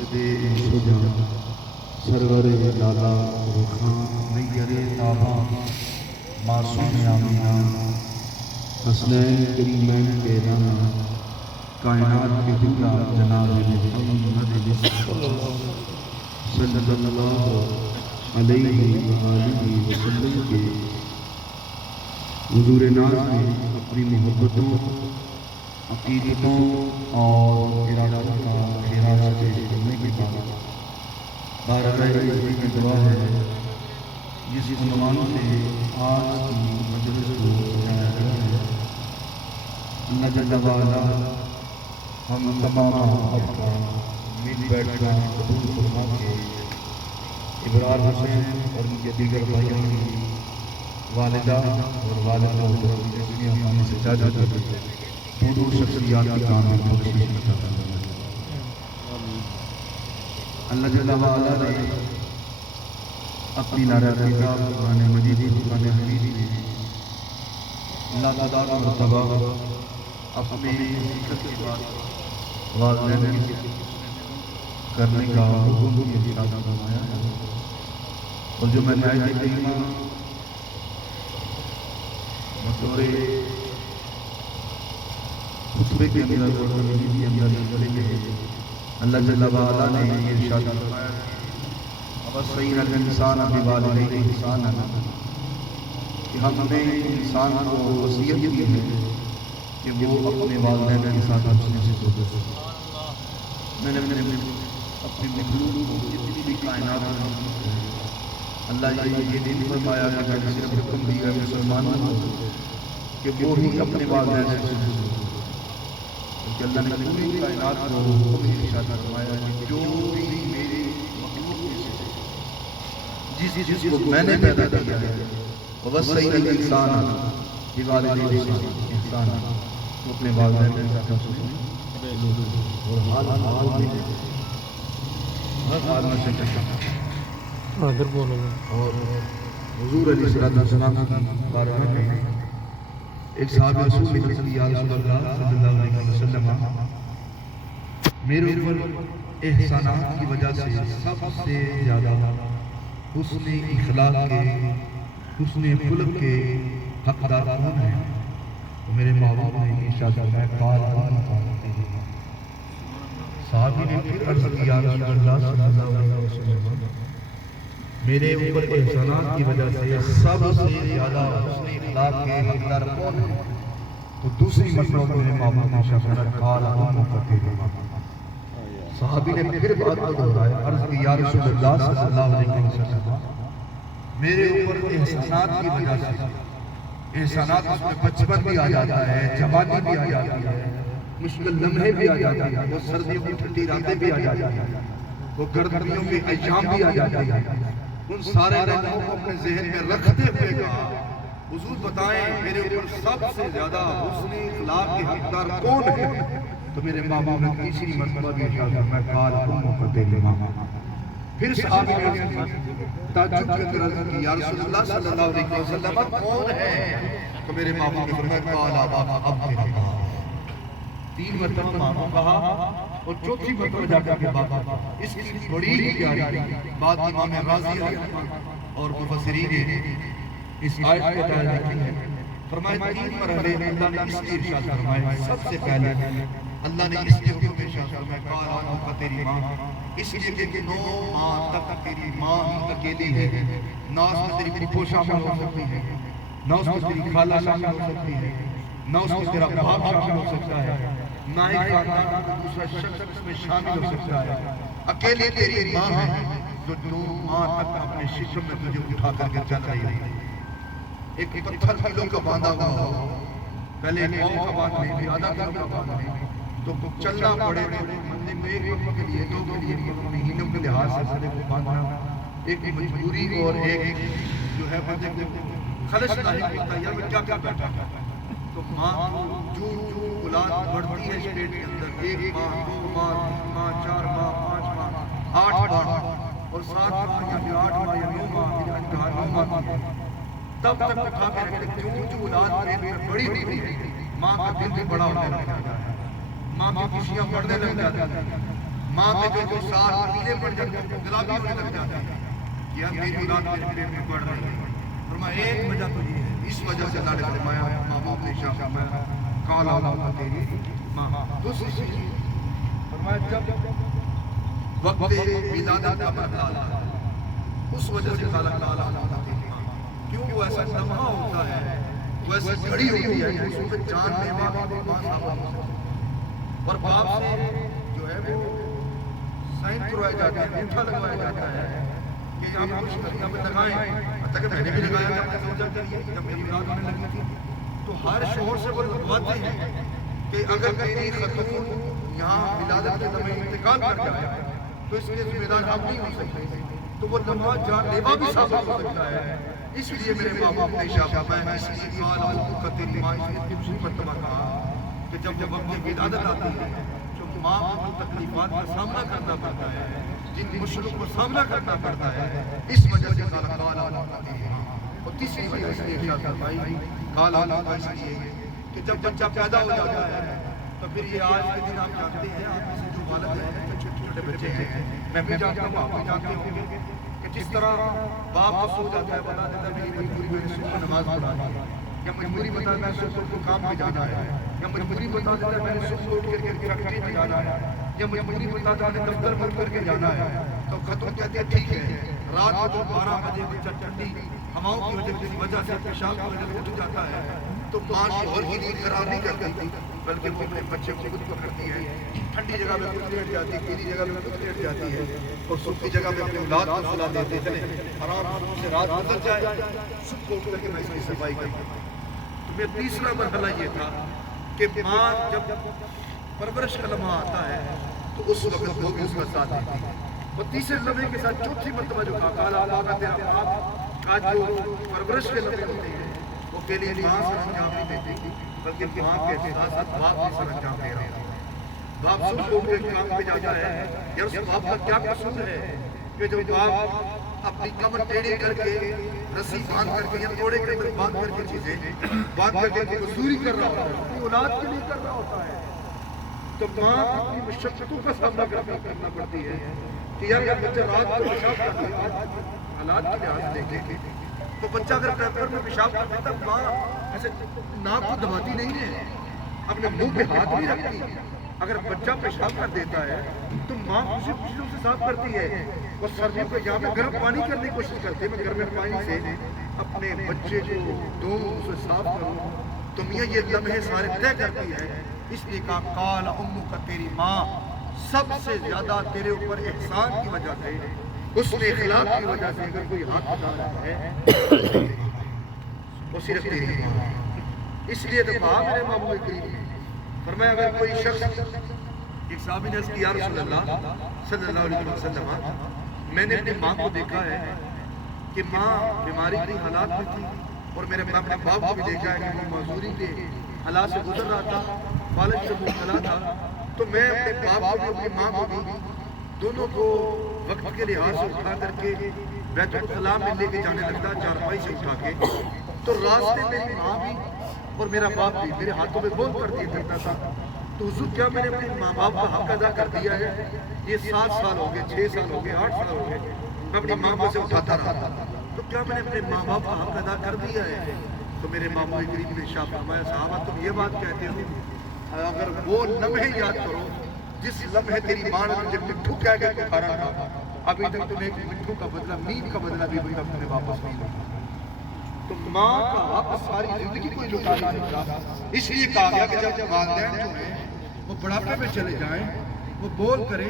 مرشد شجاع سرور لالا رخاں نیر تاباں معصوم آمینہ حسنین کریمین کے رانا کائنات کے دلہ جناب محمد صلی اللہ علیہ وآلہ وسلم کے حضور ناز نے اپنی محبتوں عقیدتوں اور ارادوں کا خراج پیش کرنے کے بعد بارگاہ الہی کی دعا ہے جس عنوان سے آج کی مجلس کو سجایا گیا ہے۔ اللہ جل وعلا ہم تمام آپ کا مل بیٹھنا قبول فرما کے ابرار حسین اور ان کے دیگر بھائیوں کی والدہ اور والد ہمیں سچا جاتا ہے پورو شخصیات کی کام میں تشریف کرتا ہے۔ اللہ جل وعلا نے اپنی نعرہ کتاب قرآن مجید قرآن حمید میں لاتعداد مرتبہ اپنے حقیقت کے بعد والدین کی کرنے کا حکم بھی ارشاد فرمایا ہے، اور جو میں نے آیت کریمہ بطور خطبے کے اندر قرآن مجید کے اندر پڑھے گئے، اللہ جل وعلا نے یہ ارشاد فرمایا وَوَصَّيْنَا الْإِنسَانَ بِوَالِدَيْهِ إِحْسَانًا کہ ہم نے انسان کو وصیت کی ہے کہ وہ اپنے والدین کے ساتھ حسن سے سلوک کرے۔ میں نے اپنی مخلوق کو جتنی بھی کائنات میں اللہ یہ دین فرمایا کہ میں نے صرف حکم دیا ہے مسلمانوں کو کہ وہ ہی اپنے والدین سے سلوک کرے، کیونکہ اللہ نے پوری کائنات کو حکم ارشاد فرمایا کہ جو بھی میری مخلوق میں سے جس کو میں نے پیدا کیا ہے وَوَصَّيْنَا الْإِنسَانَ بِوَالِدَيْهِ إِحْسَانًا تو اپنے والدین کے ساتھ حسن اور حال میں سے اور حضور علیہ السلام کی بارگاہ میں ایک صحابی رسول نے کہا یا رسول اللہ صلی اللہ علیہ وسلم میرے اوپر احسانات کی وجہ سے سب سے زیادہ حسن اخلاق کے حسن خلق کے حقدار کون ہیں؟ تو میرے ماں باپ نے ارشاد فرمایا قال صحابی نے پھر عرض کیا رسول اللہ صلی اللہ علیہ وسلم میرے اوپر احسانات کی وجہ سے سب سے زیادہ حسن اخلاق کے حقدار کون ہیں؟ تو دوسری مرتبہ میرے ماں باپ نے ارشاد فرمایا قال صحابی نے پھر بات کو دہرایا عرض کی یا رسول اللہ صلی اللہ علیہ وسلم میرے اوپر احسانات کی وجہ سے احسانات اس میں بچپن بھی آ جاتا ہے، جوانی بھی آ جاتی ہے، مشکل لمحے بھی آ جاتے ہیں، وہ سردیوں کی ٹھنڈی راتیں بھی آ جاتی ہیں، وہ گرمیوں کے ایام بھی آ جاتے ہیں، ان سارے رنگوں کو اپنے ذہن میں رکھتے ہوئے کہا حضور بتائیں میرے اوپر سب سے زیادہ حسن اخلاق کے حقدار کون ہے؟ تو میرے ماں باپ نے تیسری مرتبہ بھی ارشاد فرمایا قال امک کلمہ پھر صحابی نے تعجب کے اندر عرض کی یا رسول اللہ صلی اللہ علیہ وسلم کون ہے؟ تو میرے ماں باپ نے فرمایا قال ابا تین مرتبہ ماں باپ کہا اور چوتھی مرتبہ جا کر کے باپ اس کی بڑی ہی پیاری بات امام راضی اور مفسرین نے اس آیت کو بیان کی ہے، فرمایا تین مرحلے اللہ نے اس لیے ارشاد فرمایا سب سے پہلے اللہ نے اس کے حکم میں ارشاد فرمایا قال ابا تیری ماں اس لیے کہ 9 ماہ تک تیری ماں ہی اکیلی ہے، نہ اس میں تیری پھپھو شامل ہو سکتی ہے، نہ اس میں تیری خالہ شامل ہو سکتی ہے، نہ اس میں تیرا باپ شامل ہو سکتا ہے، نہ ہی خاندان کا دوسرا شخص اس میں شامل ہو سکتا ہے، اکیلی تیری ماں ہے جو 9 ماہ تک اپنے شکم میں تجھے اٹھا کر کے چل رہی ہے۔ ایک پتھر کلوں کا باندھا ہوا ہو، پہلے ایک قوم کا باندھ لیں، آدھا کلوں کا باندھ لیں تو چلنا پڑے مندے میں ایک وقت کے لیے 2 کے لیے مہینوں کے لحاظ سے بندے کو باندھنا ایک مجبوری اور ایک جو ہے بندے کو خلش لاحق ہوتا ہے یا میں کیا بیٹھا تو ماں جو اولاد بڑھتی ہے اس پیٹ کے اندر 1 ماہ 2 ماہ 3 ماہ 4 ماہ 5 ماہ 8 ماہ اور 7 ماہ یا پھر 8 ماہ یا 9 ماہ یا 9 ماہ کی تب تک اٹھا کے رکھتے جو اولاد پیٹ میں بڑی ہوتی ہے ماں کا دل بھی بڑا ہوتا ہے، ماں کی خوشیاں بڑھنے لگ جاتی ہیں، ماں کے جو سار پیلے پڑ جاتے ہیں گلابی ہونے لگ جاتے ہیں کہ ہم میری اولاد میرے پیٹ میں پڑ رہی ہے. فرمایا ایک وجہ تو یہ ہے, اس وجہ سے اللہ نے فرمایا ماں باپ نے شاہ فرمایا کالا ہوگا تیری ماں. دوسری چیز فرمایا جب وقت ولادت کا مرحلہ آتا ہے اس وجہ سے کالا ہوگا تیری ماں. کیوں وہ ایسا لمحہ ہوتا ہے, وہ ایسی گھڑی ہوتی ہے اس میں جان لیوا ماں صاحب اور باپ سے جو ہے وہ سائن کروایا جاتا ہے, انٹھا لگوایا جاتا ہے کہ آپ کچھ یہاں پہ لگائیں. حتیٰ کہ میں نے بھی لگایا تھا اپنے سوچا کریے جب میری اولاد ہونے لگی تھی تو ہر شوہر سے وہ لگواتے ہیں کہ اگر میری خاتون یہاں ولادت کے دمے انتقال کر جائے تو اس کے ذمہ دار آپ نہیں ہو سکتے, تو وہ لمحہ جان لیوا بھی ثابت ہو سکتا ہے. اس لیے میرے باپ نے شاہ میں اس لیے کالا ہوگا تیری ماں, اس نے دوسری مرتبہ کہا کہ جب وہ وقت ولادت آتی ہے جو ماں کو تکلیفات کا سامنا کرنا پڑتا ہے, جن مشکلوں کو سامنا کرنا پڑتا ہے, اس وجہ سے کالا ہوگا تیری ماں. اور تیسری وجہ اس لیے ارشاد فرمائی کالا ہوگا اس لیے کہ جب بچہ پیدا ہو جاتا ہے تو پھر یہ آج کے دن آپ جانتے ہیں آپ میں سے جو والد ہیں جو چھوٹے چھوٹے بچے ہیں, میں بھی جانتا ہوں آپ بھی جانتے ہوں گے کہ جس طرح باپ کو سو جاتا ہے بتا دیتا ہے میری مجبوری میں نے صبح نماز پڑھا دی, یا مجبوری بتا میں صبح کو کام پہ جانا ہے, یا مجبوری بتا دیتا ہے میں نے صبح اٹھ کر کے فیکٹری میں جانا ہے, یا مجبوری بتا دیتا ہے دفتر بند کر کے جانا ہے. تو خاتون کہتے ہیں ٹھیک ہے, رات کو جو 12 بجے بچہ ٹھنڈی ہواؤں کی وجہ سے پیشاب کی وجہ سے اٹھ جاتا ہے تو ماں شوہر کی نیند خراب نہیں کرتی بلکہ وہ اپنے بچے کو خود پکڑتی ہے, ٹھنڈی جگہ میں خود لیٹ جاتی ہے, گیلی جگہ میں خود لیٹ جاتی ہے اور سوکھی جگہ میں اپنے اولاد کو سلا دیتے چلے آرام سے رات گزر جائے, صبح کو اٹھ کر کے میں اس کی صفائی کرتا ہوں. تو میرا تیسرا مرحلہ یہ تھا کہ ماں جب پرورش کا لمحہ آتا ہے تو اس وقت وہ بھی اس کا ساتھ دیتی ہے. اور تیسرے لمحے کے ساتھ چوتھی مرتبہ جو کالا ہوگا تیرا باپ کا جو پرورش کے لمحے ہوتے ہیں وہ کے لیے ماں سے انجام نہیں دیتی بلکہ ماں کے ساتھ ساتھ باپ بھی سر انجام دے رہا ہے. باپ صبح اٹھ کے کام پہ جاتا ہے, یا اس باپ کا کیا قصور ہے کہ جو باپ اپنی کمر ٹیڑھی کر کے رسی باندھ کر کے یا توڑے کے اندر باندھ کر کے چیزیں باندھ کر کے مزدوری کر رہا ہوتا ہے, اپنی اولاد کے لیے کر رہا ہوتا ہے. تو ماں اپنی مشقتوں کا سامنا کرنا پڑتی ہے کہ یار یہ بچہ رات کو پیشاب کرتا ہے, حالات کے لحاظ دیکھیں تو بچہ اگر پیپر میں پیشاب کرتا ہے تب ماں ایسے ناک کو دباتی نہیں ہے, اپنے منہ پہ ہاتھ نہیں رکھتی. اگر بچہ پیشاب کر دیتا ہے تو ماں اسے خوشیوں سے صاف کرتی ہے اور سردیوں کے یہاں میں گرم پانی کرنے کی کوشش کرتی ہے, میں گرم پانی سے اپنے بچے کو دھوؤں اسے صاف کروں. تو میاں یہ لمحے سارے طے کرتی ہے, اس لیے کہا کال امک تیری ماں سب سے زیادہ تیرے اوپر احسان کی وجہ سے, اس نے اخلاق کی وجہ سے اگر کوئی ہاتھ اٹھا رہا ہے وہ صرف تیری ماں. اس لیے تو کہا میرے محبوب کریم فرمایا اگر کوئی شخص, ایک صحابی نے عرض کی یا رسول اللہ صلی اللہ علیہ وسلم میں نے اپنی ماں کو دیکھا ہے کہ ماں بیماری کی حالات میں تھی اور میں نے اپنے باپ کو بھی دیکھا ہے کہ وہ معذوری کے حالات سے گزر رہا تھا, والد سے مبتلا تھا, تو میں اپنے باپ کو بھی اپنی ماں کو بھی دونوں کو وقت کے لحاظ سے اٹھا کر کے بیت الخلاء میں لے کے جانے لگتا, چارپائی سے اٹھا کے. تو راستے میری ماں بھی اور میرا باپ بھی میرے ہاتھوں میں بہت پڑتی کرتا تھا. تو حضور کیا میں نے اپنے ماں باپ کا حق ادا کر دیا ہے؟ یہ 7 سال ہو گئے, 6 سال ہو گئے, 8 سال ہو گئے, میں اپنی ماں کو سے اٹھاتا رہا, تو کیا میں نے اپنے ماں باپ کا حق ادا کر دیا ہے؟ تو میرے محبوب کریم نے ارشاد فرمایا صحابہ تم یہ بات کہتے ہو اگر وہ لمحے یاد کرو جس لمحے تیری ماں نے تجھے مٹھو کہہ کے پکارا تھا, ابھی تک تمہیں ایک مٹھو کا بدلہ, نیند کا بدلہ بھی ابھی تک تمہیں واپس نہیں ملا. تو ماں کا حق ساری زندگی کوئی لٹا نہیں سکتا. اس لیے کہا گیا کہ جب والدین جو ہیں وہ بڑھاپے میں چلے جائیں وہ بول کریں,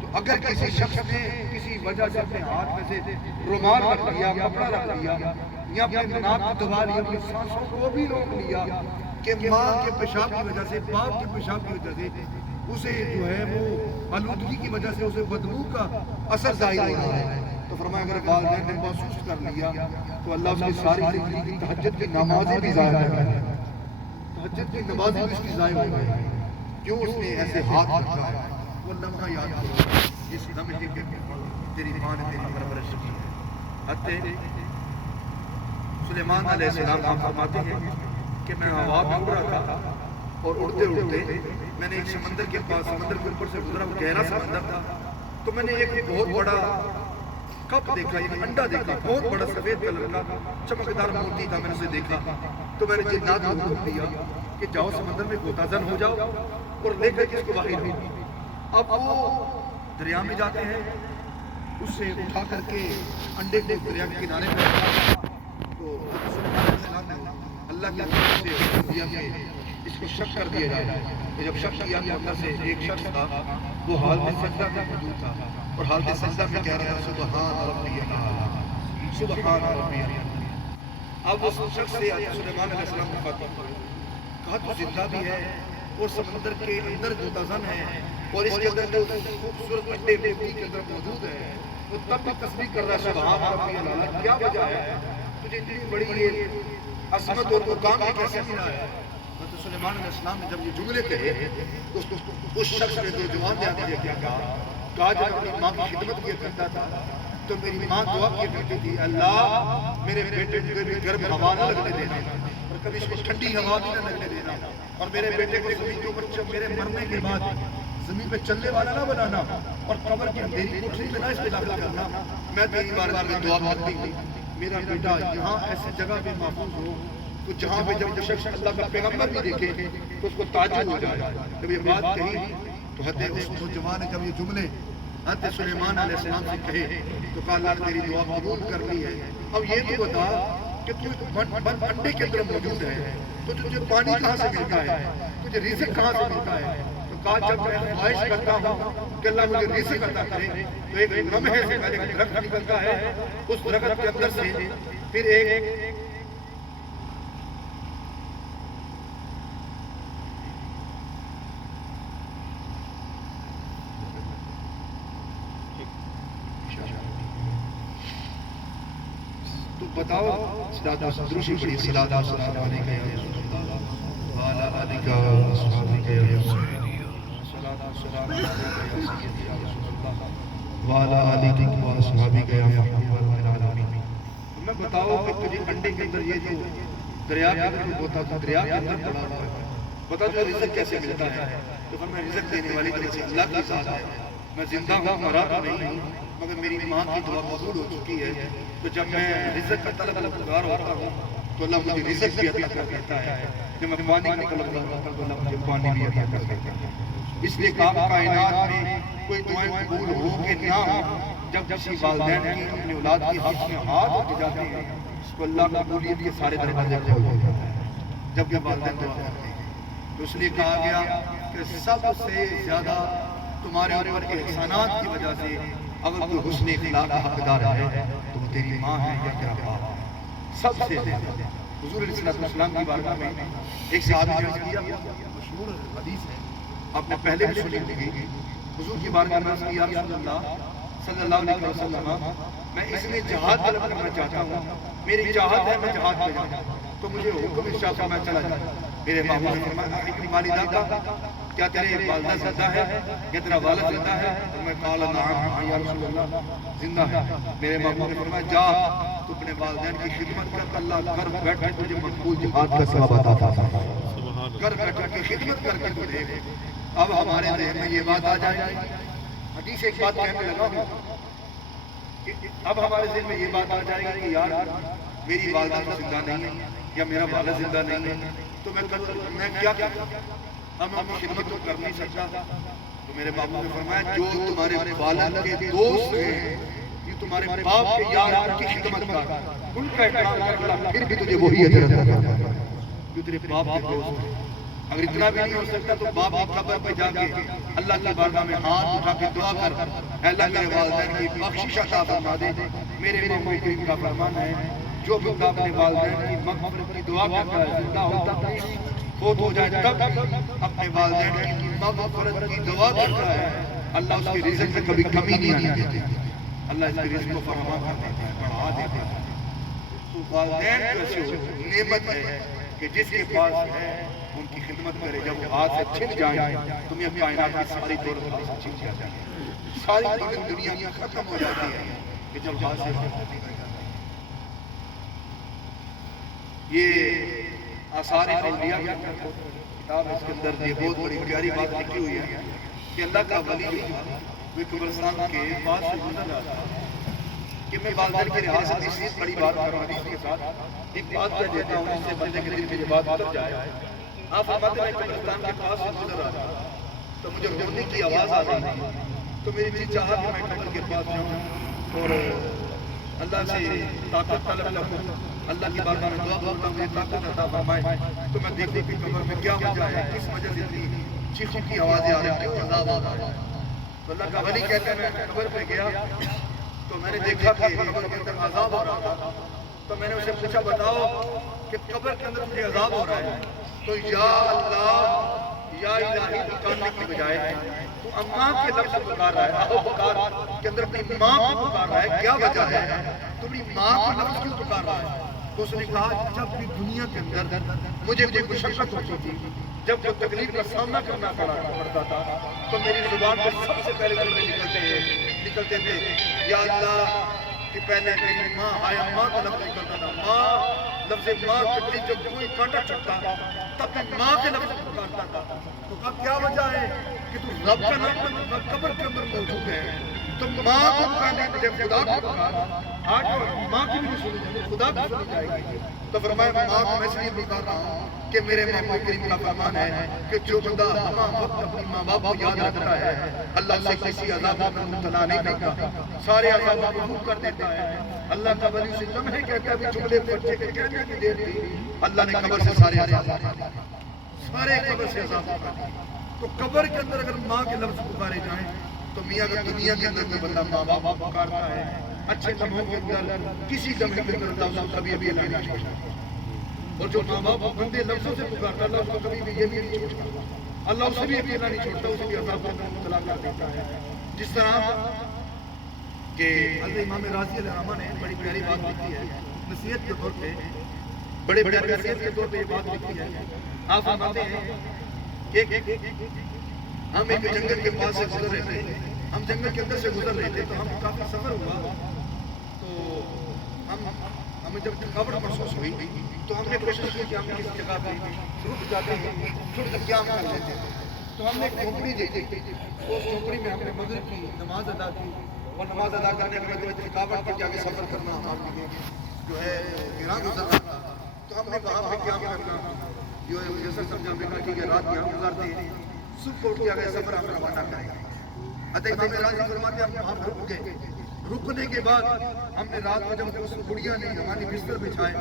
تو اگر کسی شخص نے کسی وجہ سے اپنے ہاتھ میں سے رومال رکھ لیا, کپڑا رکھ لیا, یا اپنے ناک کو دبا لیا, اپنی سانسوں کو بھی روک لیا کہ ماں کے پیشاب کی وجہ سے, باپ کے پیشاب کی وجہ سے اسے جو ہے وہ آلودگی کی وجہ سے اسے بدبو کا اثر ظاہر ہو رہا ہے, تو فرمایا اگر والدین نے محسوس کر لیا تو اللہ اس کی ساری زندگی کی تہجد کی نمازیں بھی ضائع ہو گئی, تہجد کی نمازیں بھی اس کی ضائع ہو گئی. کیوں اس نے ایسے ہاتھ رکھا ہے؟ وہ لمحہ یاد کرو جس لمحے کے تیری ماں نے تیری پرورش کی ہے. حتیٰ سلیمان علیہ السلام فرماتے ہیں کہ میں ہوا میں اڑ رہا تھا اور اڑتے اڑتے میں نے ایک سمندر کے پاس، سمندر کے اوپر سے گزرا، وہ گہرا سمندر تھا، تو میں نے ایک بہت بڑا کپ دیکھا، یعنی انڈا دیکھا، بہت بڑا سفید کلر کا چمکدار موتی تھا، میں نے اسے دیکھا، تو میں نے جنات کو حکم دیا کہ جاؤ سمندر میں غوطہ زن ہو جاؤ اور لے کر اس کو باہر لاؤ۔ اب وہ دریا میں جاتے ہیں، اس سے اٹھا کر کے انڈے کو دریا کے کنارے پہ رکھا، تو سلیمان نے اللہ کے حکم سے حکم دیا کہ اس کو شک کر دیا جائے۔ کہ جب شک کیا کہ اندر سے ایک شخص تھا، وہ حالت سجدہ میں موجود تھا اور حالت سجدہ میں کہہ رہا تھا سبحان ربی الاعلی، سبحان ربی الاعلی۔ اب اس شخص سے سلیمان علیہ السلام نے کہا تو زندہ بھی ہے اور سمندر کے اندر غوطہ زن ہے اور اس کے اندر جو خوبصورت انڈے موتی کے اندر موجود ہے، وہ تب بھی تسبیح کر رہا ہے سبحان ربی الاعلی، کیا وجہ ہے تجھے اتنی بڑی یہ عظمت اور مقام کیسے ملا ہے؟ تو سلیمان علیہ السلام نے جب یہ جملے کہے تو اس شخص نے جو جواب دیا مجھے کیا کہا جب اپنی ماں کی خدمت کیا کرتا تھا تو میری ماں دعا کیا کرتی تھی اللہ میرے بیٹے کو گرم ہوا نہ لگنے دینا اور کبھی اس کو ٹھنڈی ہوا بھی نہ لگنے دینا اور میرے بیٹے کو زمین کے اوپر میرے مرنے کے بعد زمین پہ چلنے والا نہ بنانا اور قبر کی اندھیری کوٹری میں نہ اس پہ داخل کرنا۔ میں تیری بارگاہ میں دعا کرتی ہوں میرا بیٹا یہاں ایسی جگہ پہ محفوظ ہو تو جہاں پہ جب شخص اللہ کا پیغمبر بھی دیکھے تو اس کو تعجب ہو جائے۔ جب یہ بات کہی تو حضرت اس نوجوان نے جب یہ جملے حضرت سلیمان علیہ السلام سے کہے تو کہا اللہ نے تیری دعا قبول کر لی ہے، اب یہ تو بتا کہ تو بند انڈے کے اندر موجود ہے تو تجھے پانی کہاں سے ملتا ہے، تجھے رزق کہاں سے ملتا ہے؟ تو کہا جب میں خواہش کرتا ہوں کہ اللہ مجھے رزق عطا کرے تو ایک لمحے سے پہلے ایک درخت نکلتا ہے، اس درخت کے اندر سے پھر ایک تو بتاؤ دروشی پڑھی صلاۃ و سلام علیکہ یا رسول اللہ وعلی آلک و اصحابک یا رسول اللہ، صلاۃ و سلام علیکہ یا سیدی یا رسول اللہ وعلی آلک و اصحابک یا محمد رب العالمین۔ میں بتاؤ کہ تجھے انڈے کے اندر یہ جو دریا کے اندر ہوتا تھا، دریا کے اندر پڑا ہوا ہے، بتا تجھے رزق کیسے ملتا ہے؟ تو فرمایا رزق دینے والی طرف سے اللہ کی ذات ہے، میں زندہ ہوں مرا نہیں ہوں مگر میری ماں کی دعا قبول ہو چکی ہے، تو جب میں رزق کا طلب گزار ہوتا ہوں تو اللہ مجھے رزق بھی عطا کر دیتا ہے، جب میں پانی کا طلب گزار ہوتا ہوں تو اللہ مجھے پانی بھی عطا کر دیتا ہے۔ اس لیے کائنات میں کوئی دعائیں قبول ہو کہ نہ ہو، جب کسی والدین کی اپنی اولاد کی حق میں ہاتھ اٹھ جاتے ہیں اس کو اللہ قبولیت کے سارے دروازے کھول دیتا ہے۔ جب یہ والدین دعا کرتے ہیں تو اس لیے کہا گیا کہ سب سے زیادہ تمہارے اوپر احسانات کی وجہ سے اگر کوئی حسن اخلاق کا حقدار ہے تو وہ تیری ماں ہے یا تیرا باپ ہے، سب سے زیادہ۔ حضور علیہ السلام کی بارگاہ میں ایک صحابی نے عرض کیا، مشہور حدیث ہے آپ نے پہلے بھی سنی ہوگی، حضور کی بارگاہ میں عرض کیا یا رسول اللہ صلی اللہ علیہ وسلم میں اس میں جہاد طلب کرنا چاہتا ہوں، میری چاہت ہے میں جہاد پہ جاؤں تو مجھے حکم ارشاد فرمایا میں چلا جاؤں۔ میرے ماموں نے فرمایا اپنی والدہ کا کیا تیرے والدہ زندہ ہے یا تیرا والد زندہ ہے؟ تو میں قال نعم یا رسول اللہ زندہ ہے۔ میرے ماموں نے فرمایا جا تو اپنے والدین کی خدمت کر، اللہ گھر بیٹھ کے تجھے مقبول جہاد کا ثواب عطا فرمائے، گھر بیٹھ کے خدمت کر کے تو دیکھ۔ اب ہمارے ذہن میں یہ بات آ جائے، حدیث ایک بات کہنے لگا ہوں، اب ہمارے ذہن میں یہ بات آ جائے گی کہ یار میری والدہ تو زندہ نہیں ہے یا میرا والد زندہ نہیں ہے تو میں کیا کروں؟ اب میں اپنی خدمت تو کر نہیں سکتا۔ تو میرے باپو نے فرمایا جو تمہارے والد کے دوست ہیں، یہ تمہارے باپ کے یار ان کی خدمت کر، ان کا احترام کر، اللہ پھر بھی تجھے وہی اجر عطا کرے گا جو تیرے باپ کے دوست ہیں۔ اگر اتنا بھی نہیں ہو سکتا تو باپ کی قبر پہ جا کے اللہ کی بارگاہ میں ہاتھ اٹھا کے دعا کر، اے اللہ میرے والدین کی بخشش عطا فرما دے۔ میرے نبی کریم کا فرمان ہے جو بندہ اپنے والدین کی مغفرت کی دعا کرتا ہے زندہ ہوتا ہے فوت ہو جائے تب اپنے والدین کی مغفرت کی دعا کرتا ہے، اللہ اس کے رزق میں کبھی کمی نہیں آنے دیتے، اللہ اس کے رزق کو فراہم کر دیتے ہیں، بڑھا دیتے ہیں۔ تو والدین کو ایسی نعمت ہے کہ جس کے پاس ہے ان کی خدمت کرے، جب وہ ہاتھ سے چھن جائیں تمہیں کائنات کی ساری دولت سے چھن جاتی ہے، ساری دولت دنیا کی ختم ہو جاتی ہے کہ جب ہاتھ سے یہ آثار اولیاء کتاب ہے، اس کے اندر یہ بہت بڑی پیاری بات لکھی ہوئی ہے کہ اللہ کا ولی وہ قبرستان کے پاس سے گزر رہا تھا کہ میں والدین کے لحاظ سے تیسری بڑی بات کروں حدیث کے ساتھ ایک بات کہہ دیتا ہوں جس سے بندے کے دل میں یہ بات اتر جائے. آپ فرماتے ہیں قبرستان کے پاس سے گزر رہا تھا تو مجھے رونے کی آواز آ رہی تھی تو میری جی چاہا کہ میں قبر کے پاس جاؤں اور اللہ سے طاقت طلب کروں، اللہ کی بارگاہ میں دعا کرتا ہوں مجھے طاقت عطا فرمائے تو میں دیکھوں کہ قبر میں کیا وجہ ہے، کس وجہ سے اتنی چیخوں کی آوازیں آ رہی ہیں، کیوں عذاب آ رہا ہے. تو اللہ کا ولی کہتا ہے میں قبر پہ گیا تو میں نے دیکھا کہ قبر کے اندر عذاب ہو رہا تھا تو میں نے اسے پوچھا بتاؤ کہ قبر کے اندر مجھے عذاب ہو رہا ہے تو یا اللہ یا الہی پکارنے کی بجائے تو اماں کے لفظ پکار رہا ہے، آہو پکار کے اندر اپنی ماں کو پکار رہا ہے، کیا وجہ ہے تو اپنی ماں کو لفظ کیوں پکار رہا ہے؟ تو اس نے کہا جب بھی دنیا کے اندر مجھے کوئی مشقت ہوتی تھی، جب کوئی تکلیف کا سامنا کرنا پڑتا تھا تو میری زبان پہ سب سے پہلے جملے نکلتے تھے یا اللہ کہ پہلے میری ماں آیا ماں کا لفظ نکلتا تھا، ماں لفظ ماں کے جب کوئی کانٹا چھٹتا تب میں ماں کے لفظ پکارتا تھا. تو کہا کیا وجہ ہے کہ تو رب کا نام قبر کے اندر موجود ہے تو ماں کو پکارنے جب خدا کو پکارا آج ماں کی بھی نہیں سنی خدا کی سنی جائے گی. تو فرمایا ماں کو میں اس لیے پکار رہا ہوں کہ میرے محبوب کریم کا فرمان ہے کہ جو بندہ ہمہ وقت اپنی ماں باپ کو یاد رکھتا ہے اللہ سے کسی عذاب میں مبتلا نہیں کرتا، سارے عذاب کو دور کر دیتا ہے. اللہ کا ولی سے لمحے کہتا ہے جملے بچے کے کہنے کی دیر تھی اللہ نے قبر سے سارے عذاب ہٹا دیے، سارے قبر سے عذاب ہٹا دیے. تو قبر کے اندر اگر ماں کے لفظ پکارے جائیں تو میاں کا دنیا کے اندر کوئی بندہ ماں باپ پکارتا ہے اچھے لمحوں کے اندر کسی لمحے کے اندر اللہ اس کو کبھی ابھی نہیں چھوڑتا، اور جو ماں باپ گندے لفظوں سے پکارتا اللہ اس کو کبھی بھی یہ نہیں چھوڑتا، اللہ اسے بھی اکیلا نہیں چھوڑتا، اسے بھی عذاب کے اندر مبتلا کر دیتا ہے. جس طرح کہ حضرت امام راضی علیہ الرحمہ نے بڑی پیاری بات لکھی ہے نصیحت کے طور پہ، بڑے پیاری نصیحت کے طور پہ یہ بات لکھی ہے. آپ فرماتے ہیں کہ ہم ایک جنگل کے پاس سے گزر رہے تھے، ہم جنگل کے اندر سے گزر رہے تھے تو ہم کافی سفر ہوا تو ہمیں جب تھکاوٹ محسوس ہوئی تو ہم نے کوشش کی کہ ہم کس جگہ پہ رک جاتے ہیں چھوڑ کر کیا کر لیتے ہیں. تو ہم نے ایک جھونپڑی دیکھی، اس جھونپڑی میں ہم نے مغرب کی نماز ادا کی اور نماز ادا کرنے کے بعد تھکاوٹ کے آگے سفر کرنا ہمارے لیے جو ہے گراں گزرنا تھا. تو ہم نے وہاں پہ کیا کرنا جو ہے جیسا سمجھا ہم نے کہا ٹھیک ہے رات یہاں گزارتے ہیں صبح اٹھ کے آگے سفر ہم روانہ کریں گے. امام راضی فرماتے ہیں ہم وہاں رک گئے، رکنے کے بعد ہم نے رات کو جب اس بڑھیا نے ہماری بستر بچھائے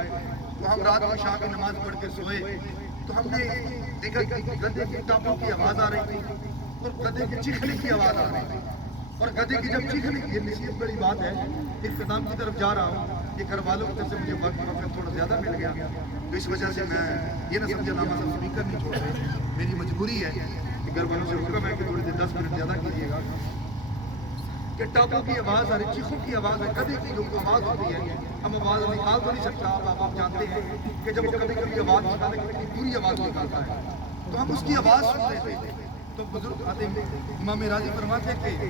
تو ہم رات کو عشاء کی نماز پڑھ کے سوئے تو ہم نے دیکھا کہ گدھے کی ٹاپوں کی آواز آ رہی تھی اور گدھے کی چیخنے کی آواز آ رہی تھی. اور گدھے کی جب چیخنے کی، یہ نصیحت بڑی بات ہے، اختتام کی طرف جا رہا ہوں، یہ گھر والوں کی طرف سے مجھے وقت تھوڑا زیادہ مل گیا تو اس وجہ سے میں یہ نہ سمجھا نامہ صاحب سپیکر نہیں چھوڑ رہے، میری مجبوری ہے کہ گھر والوں سے حکم ہے کہ تھوڑی دیر 10 منٹ زیادہ کیجیے گا. کہ ٹاپوں کی آواز آ رہی، چیخوں کی آواز ہے، گدھے کی جو آواز ہوتی ہے ہم آواز نکال تو نہیں سکتا. آپ جانتے ہیں کہ جب وہ کبھی کبھی آواز نکالے کتنی پوری آواز نکالتا ہے تو ہم اس کی آواز سن رہے تھے. تو بزرگ آتے امام راضی فرماتے کہ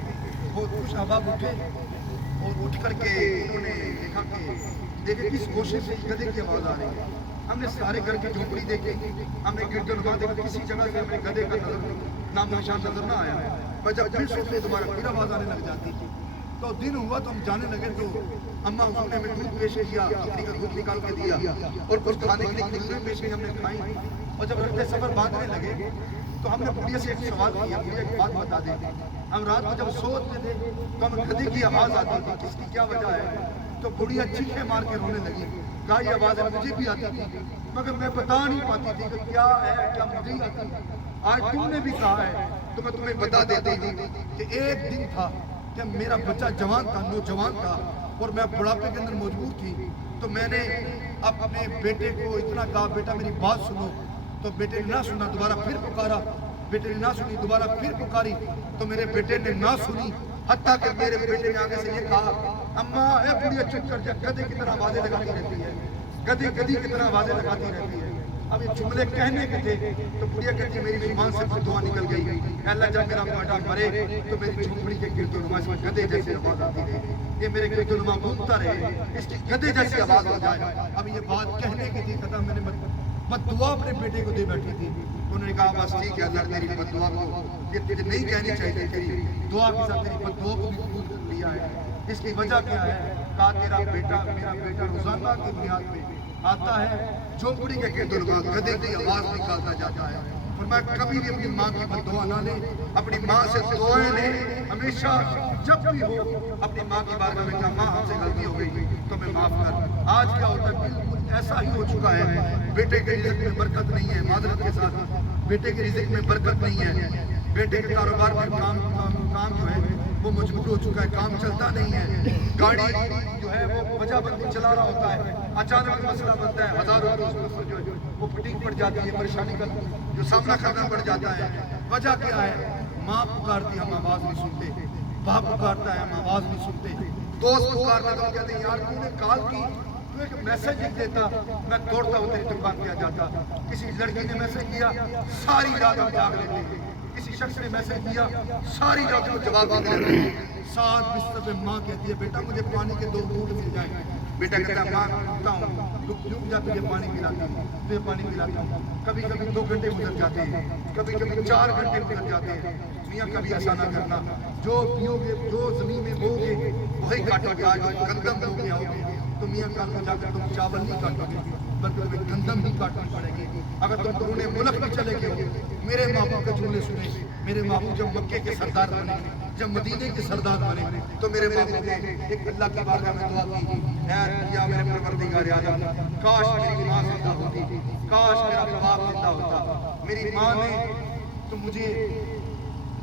وہ خوش احباب اٹھے اور اٹھ کر کے انہوں نے دیکھا کہ دیکھے کس گوشے سے گدھے کی آواز آ رہی ہے. ہم نے سارے گھر کی جھونپڑی دیکھی، ہم نے گرد و نما دیکھا، کسی جگہ سے ہمیں گدھے کا نام نشان نظر نہ آیا. اور جب پھر سوچتے دوبارہ پھر آواز آنے لگ جاتی تھی تو دن ہوا تو ہم جانے لگے تو اماں حضور نے ہمیں دودھ پیش کیا، بکری کا دودھ نکال کے دیا اور کچھ کھانے کے لیے کھجوریں پیش کی ہم نے کھائی. اور جب رکھتے سفر باندھنے لگے تو ہم نے بڑھیا سے ایک سوال کیا، بڑھیا ایک بات بتا دیں. ہم رات کو جب سوتے تھے تو ہمیں گدھے کی آواز آتی تھی، اس کی کیا وجہ ہے تو بڑھیا چیخیں مار کے رونے لگی. کہا یہ آوازیں مجھے بھی آتی تھی مگر میں بتا نہیں پاتی تھی کہ کیا ہے، کیا مجھے ہی آتی. آج تم نے بھی کہا ہے تو میں تمہیں بتا دیتی ہوں کہ ایک دن تھا کہ میرا بچہ جوان تھا، نوجوان تھا اور میں بڑھاپے کے اندر مجبور تھی تو میں نے اپنے بیٹے کو اتنا کہا بیٹا میری بات سنو تو بیٹے نے نہ سنا، دوبارہ پھر پکارا، بیٹے نے نہ سنی، دوبارہ پھر پکاری تو میرے بیٹے نے نہ سنی. حتیٰ کہ میرے بیٹے نے آگے سے یہ کہا اماں اے بڑھیا چپ کر جا، گدھے کی طرح آوازیں لگاتی رہتی ہے، گدھی کی طرح آوازیں لگاتی رہتی ہے. اب یہ جملے کہنے کے تھے تو بڑھیا کہتی ہے میری زبان سے پھر دعا نکل گئی، اللہ جب میرا بیٹا مرے تو میری جھونپڑی کے گرد و نما اس میں گدھے جیسی آواز آتی رہے، یہ میرے گرد و نما گھومتا رہے، اس کی گدھے جیسی آواز ہو جائے. اب یہ بات کہنے کی تھی ختم، میں نے بد دعا اپنے بیٹے کو دے بیٹھی تھی انہوں نے کہا بس ٹھیک ہے اللہ تیری بد دعا کو یہ تجھے نہیں کہنی چاہیے، تیری دعا کے ساتھ تیری بد دعا کو بھی قبول کر لیا ہے۔ اس کی وجہ کیا ہے؟ کہا تیرا بیٹا، میرا بیٹا روزانہ کی بنیاد پہ آتا ہے، جھونپڑی کے گرد و نواح گدھے کی آواز نکالتا جاتا ہے۔ اور میں کبھی بھی اپنی ماں کی بد دعا نہ لیں، اپنی ماں سے دعائیں لیں ہمیشہ، جب بھی ہو اپنی ماں کی بارگاہ میں کہا ماں ہم سے غلطی ہو گئی تو میں معاف کر۔ آج کیا ہوتا ہے؟ بالکل ایسا ہی ہو چکا ہے، بیٹے کے رزق میں برکت نہیں ہے، معذرت کے ساتھ بیٹے کے رزق میں برکت نہیں ہے، بیٹے کے کاروبار میں کام جو ہے وہ مجبور ہو چکا ہے، کام چلتا نہیں ہے، گاڑی جو ہے وہ وجہ بندی چلا رہا ہوتا ہے، اچانک مسئلہ بنتا ہے، ہزاروں روپے جو ہے وہ فٹنگ پڑ جاتی ہے، پریشانی کا جو سامنا کرنا پڑ جاتا ہے۔ وجہ کیا ہے؟ ماں پکارتی ہم آواز نہیں سنتے، باپ پکارتا ہے ہم آواز نہیں سنتے، دوست پکارتا ہے تو کہتے ہیں یار تو نے کال کی، تو ایک میسج لکھ دیتا، میں دوڑتا ہوں تیری دکان پہ آ جاتا۔ کسی لڑکی نے میسج کیا، ساری رات ہم جاگ لیتے ہیں، کسی شخص نے میسج کیا، ساری رات ہم جواب دیتے ہیں۔ ساتھ بستر پہ ماں کہتی ہے بیٹا مجھے پانی کے 2 گھونٹ مل جائیں، بیٹا کہتا ہے ماں رکتا ہوں، رک جا تجھے پانی پلاتا ہوں، تجھے پانی پلاتا ہوں۔ کبھی کبھی 2 گھنٹے گزر جاتے ہیں، کبھی کبھی 4 گھنٹے گزر جاتے ہیں۔ میاں کبھی ایسا نہ کرنا، جو پیو گے، جو زمین میں بو گے وہی کاٹو گے، آج گندم بو کے آؤ گے تو میاں کل کو جا کر تم چاول نہیں کاٹو گے بلکہ تمہیں گندم ہی کاٹنی پڑے گی۔ اگر تم قرون ملک میں چلے گئے میرے باپو کے جملے سنے، میرے باپو جب مکے کے سردار بنے، جب مدینے کے سردار بنے تو میرے باپو نے ایک اللہ کی بارگاہ میں دعا کی، اے یا میرے پروردگار عالم، کاش میری ماں زندہ ہوتی، کاش میرا باپ زندہ ہوتا۔ میری ماں نے تو مجھے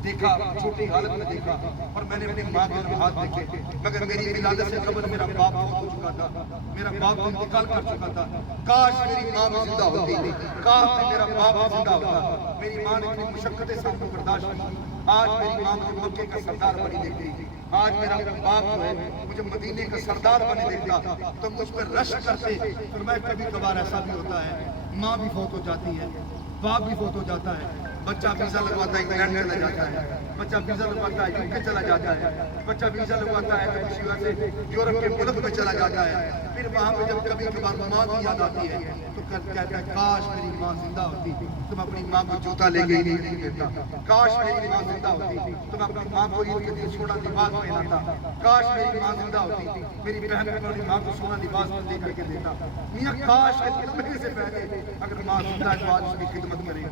دیکھا، چھوٹی حالت میں دیکھا، اور میں نے اپنی ماں کے ہاتھ دیکھے، مگر میری ولادت سے قبل میرا باپ ہو چکا تھا، میرا باپ انتقال کر چکا تھا۔ کاش میری ماں بھی زندہ ہوتی، کاش میرا باپ بھی زندہ ہوتا۔ میری ماں نے اتنی مشقتیں سب کو برداشت کی، آج میری ماں مجھے مکے کا سردار بنی دیکھتی، آج میرا باپ جو ہے مجھے مدینے کا سردار بنے دیکھتا تو مجھ پر رش کرتے۔ اور میں کبھی کبھار ایسا بھی ہوتا ہے، ماں بھی فوت ہو جاتی ہے، باپ بھی فوت ہو جاتا ہے، بچہ ویزا لگواتا ہے انگلینڈ چلا جاتا ہے، بچہ ویزا لگواتا ہے UK چلا جاتا ہے، بچہ ویزا لگواتا ہے تو کسی وجہ سے یورپ کے ملک میں چلا جاتا ہے، پھر وہاں پہ جب کبھی کبھار ماں کی یاد آتی ہے تو کہتا ہے کاش میری ماں زندہ ہوتی تو میں اپنی ماں کو جوتا لے کے ہی نہیں دیتا، کاش میری ماں زندہ ہوتی تو میں اپنی ماں کو عید کے دن سونا لباس پہناتا، کاش میری ماں زندہ ہوتی میری بہن کو اپنی ماں کو سونا لباس دے کر کے دیتا۔ میاں کاش کے لمحے سے پہلے اگر ماں زندہ ہے تو آج اس کی خدمت کرے،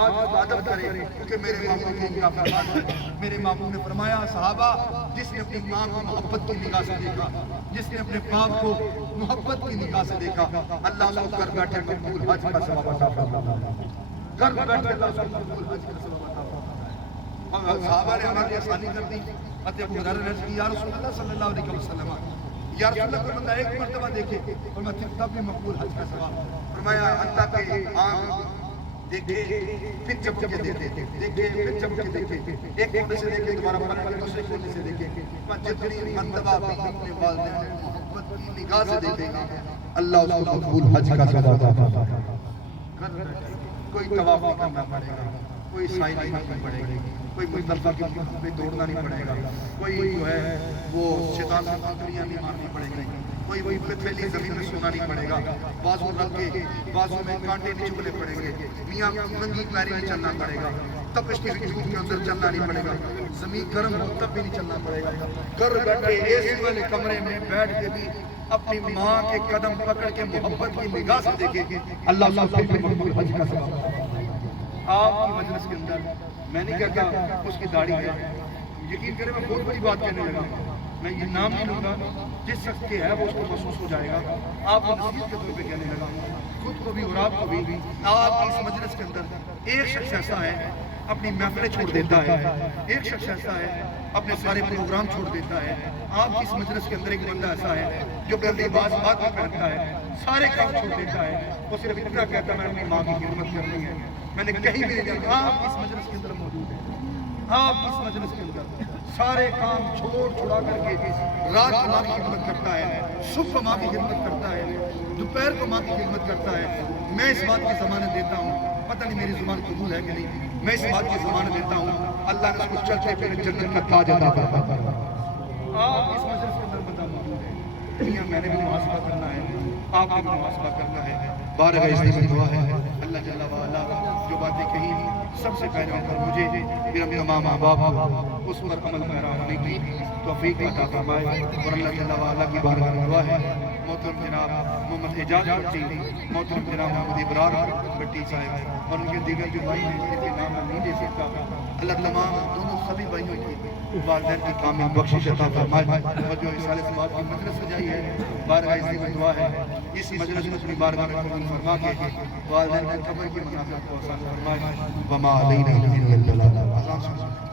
آج عبادت کرے، کیونکہ میرے باپو نے ان کا فرمان ہے، میرے باپو نے فرمایا صحابہ جس نے اپنی ماں کو محبت کی نگاہ سے دیکھا، جس نے اپنے باپ کو محبت کی نگاہ سے دیکھا، اللہ اس کو گھر بیٹھے مقبول حج کا ثواب عطا فرماتا ہے، گھر بیٹھے اللہ اس کو مقبول حج کا ثواب عطا فرماتا ہے۔ اور صحابہ نے ہماری آسانی کر دی، ابو ہریرہ نے عرض کی یا رسول اللہ صلی اللہ علیہ وسلم، یا رسول اللہ کوئی بندہ ایک مرتبہ دیکھے اور میں تب بھی مقبول حج کا ثواب۔ فرمایا اللہ کے آنکھ دیکھے پھر چمک کے دیکھے، دیکھے پھر چمک کے دیکھے، ایک کھولنے سے دیکھے دوبارہ پلک دوسرے کھولنے سے دیکھے، پر جتنی مرتبہ اپنے والدین محبت کی نگاہ سے دیکھے گا اللہ اس کو مقبول حج کا ثواب عطا فرمائے گا۔ کوئی طواف نہیں کرنا پڑے گا، کوئی سعی نہیں کرنا پڑے گا، کوئی مزدلفہ کے مقام پہ دوڑنا نہیں پڑے گا، کوئی جو ہے وہ شیطان سے پکڑیاں نہیں مارنی پڑے گی، کوئی وہی پتھریلی زمین میں سونا نہیں پڑے گا، بازو رکھ کے بازو میں کانٹے نہیں چبھنے پڑیں گے، میاں ننگی پیری نہیں چلنا پڑے گا، تپش کے وجود کے اندر چلنا نہیں پڑے گا، زمین گرم ہو تب بھی نہیں چلنا پڑے گا، گھر بیٹھے AC والے کمرے میں بیٹھ کے بھی اپنی ماں کے قدم پکڑ کے محبت کی نگاہ سے دیکھیں اللہ اس کو پھر مقبول حج کا ثواب۔ آپ کی مجلس کے اندر میں نہیں کہتا اس کی داڑھی ہے، یقین کریں میں بہت بڑی بات کہنے لگا، میں یہ نام نہیں لوں گا، جس شخص کے ہے وہ اس کو محسوس ہو جائے گا، آپ کو نصیحت کے طور پہ کہنے لگا، خود کو بھی اور آپ کو بھی۔ آپ کی اس مجلس کے اندر ایک شخص ایسا ہے اپنی محفلیں چھوڑ دیتا ہے، ایک شخص ایسا ہے اپنے سارے پروگرام چھوڑ دیتا ہے، آپ کی اس مجلس کے اندر ایک بندہ ایسا ہے جو اپنا لباس بعد میں پہنتا ہے، سارے کام چھوڑ دیتا ہے، وہ صرف اتنا کہتا ہے میں اپنی ماں کی خدمت کرنی ہے، میں نے کہیں بھی نہیں جانا۔ آپ اس مجلس کے اندر موجود ہیں، آپ اس مجلس کے اندر سارے کام چھوڑ چھڑا کر کے رات کو ماں کی خدمت کرتا ہے، صبح کو ماں کی خدمت کرتا ہے، دوپہر کو ماں کی خدمت کرتا ہے۔ میں اس بات کی ضمانت دیتا ہوں، پتہ نہیں میری زبان قبول ہے کہ نہیں، میں اس بات کی ضمانت دیتا ہوں اللہ نے اس کو چلتے پھرتے جنت کا تاج عطا فرمایا۔ آپ اس مجلس کے اندر بندہ موجود ہے، میاں میں نے بھی محاسبہ کرنا ہے، آپ نے بھی محاسبہ کرنا ہے، بارگاہ عزت میں دعا ہے اللہ جل وعلا جو باتیں کہی سب سے پہلے پر مجھے پھر ہم تمام ماں باپ کو اس پر عمل پیرا ہونے کی توفیق عطا فرمائے اور اللہ جل وعلا کی بارگاہ میں دعا ہے محترم جناب محمد اعجاز بھٹی محترم جناب محمد ابرار بھٹی صاحب اور ان کے دیگر جو بھائی ہیں جن کے نام میں نہیں دے سکتا اللہ تمام دونوں سبھی بھائیوں کی والدین کی کامل بخشش عطا فرمائے اور جو اس سال ثواب کی مجلس سجائی ہے بارگاہ عزت میں دعا ہے اس مجلس میں اپنی بارگاہ میں قبول فرما کے والدین کی قبر کی منافع کو آسان فرمائے وما علینا الا البلاغ.